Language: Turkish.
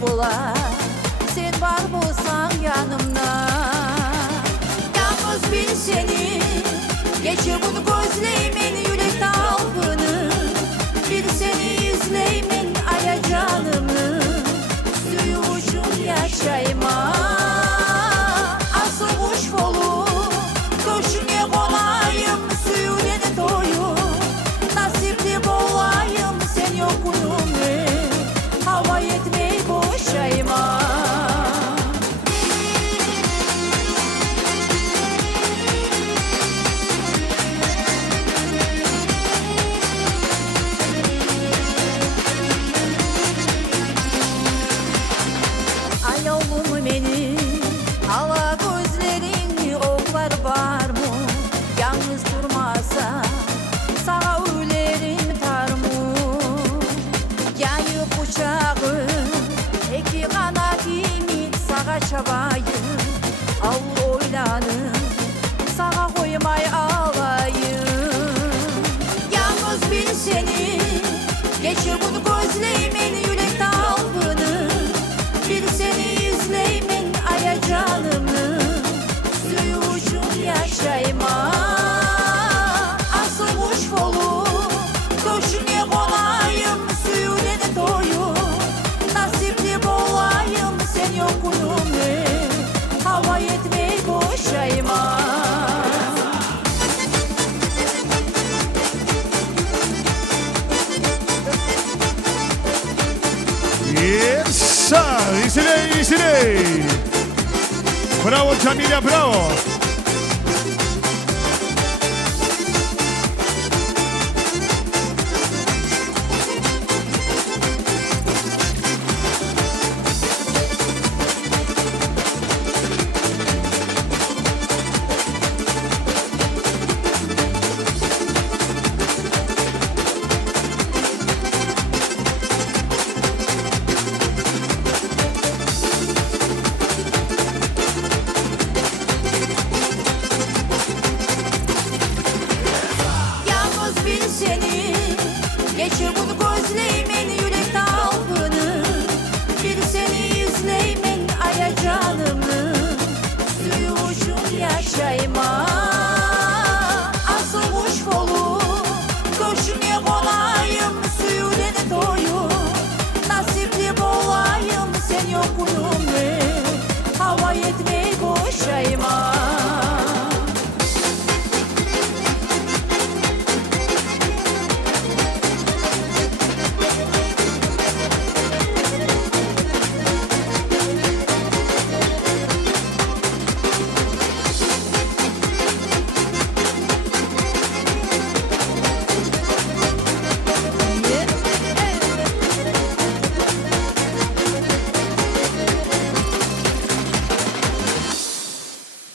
bula, sen var bulsan yanımda. Yalnız bil seni, geçir bunu gözleymen yürek dalgını. Bir seni izleymen aya canımı, suyu uçun yaşayma. Asıl kuş kolu, köşüne kolayım, suyu dene doyum. Nasipli bolayım, sen yokunum hava yetmey boşayma. Ay oğlum beni, ala gözlerin oklar var mı? Yalnız durmasa sana ülerim tar mı? Yayıp uçağı iki kanatımı sağa çabayım. Al oylanım sana koymay alayım. Yalnız bil seni, geçir bunu gözleymen yürek dalgını. Bir seni izleymen aya canımı, suyu uçun yaşayma. Asıl kuş kolu, köşüne kolayım, suyu dene doyum. Nasipli bolayım, sen yokunum hava yetmey boşayma. Yes, sir. Easy, easy. Bravo, Camila, bravo. Yalnız bil seni, geçir bunu gözleymen yürek dalgını. Bir seni izleymen aya canımı, suyu uçun yaşayma.